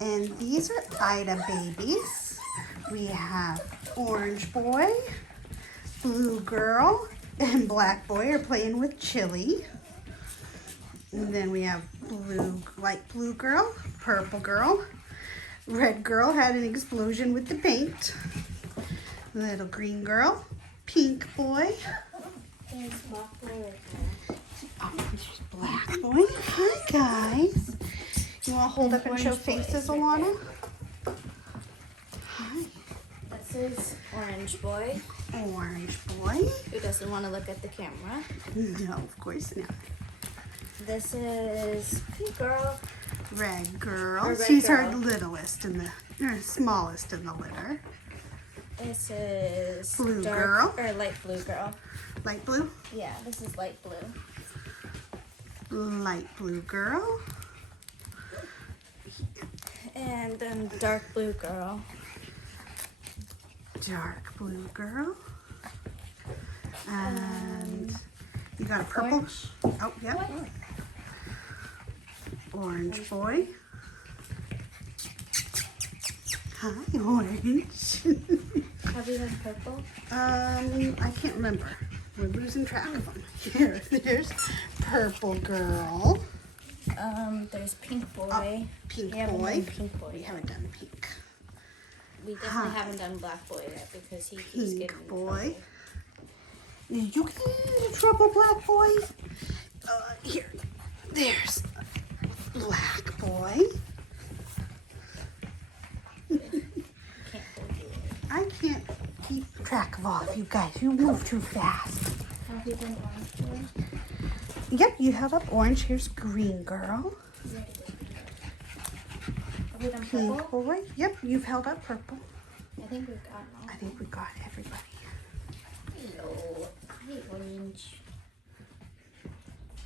And these are Ida babies. We have Orange Boy, Blue Girl, and Black Boy are playing with Chili. And then we have light blue girl, purple girl, red girl had an explosion with the paint, little green girl, pink boy. There's black boy right there. Oh, there's black boy. Hi guys. You want to hold up and show faces, Alana? Hi. This is Orange Boy. Orange boy. Who doesn't want to look at the camera? No, of course not. This is Pink Girl. Red girl. Or red She's girl. our littlest or smallest in the litter. This is Blue dark, girl. or light blue girl. Light blue. Yeah, this is light blue. Light blue girl. And then dark blue girl. Dark blue girl. And you got a purple. Orange. Oh, yeah. Orange boy. Hi, Orange. Have we done purple? I can't remember. We're losing track of them. Here, there's purple girl. There's Pink Boy. Pink We haven't boy. done Pink Boy We yet. haven't done pink. We definitely Hi. haven't done Black Boy yet because he keeps Pink getting in boy. trouble. You get in trouble, black boy. Here, there's black boy. Can't hold you. I can't keep track of all of you guys. You move too fast. Have we done Orange Boy? Yep, you held up orange. Here's green girl. Have we done Pink purple? boy. Yep, you've held up purple. I think we've gotten all. I think we got everybody.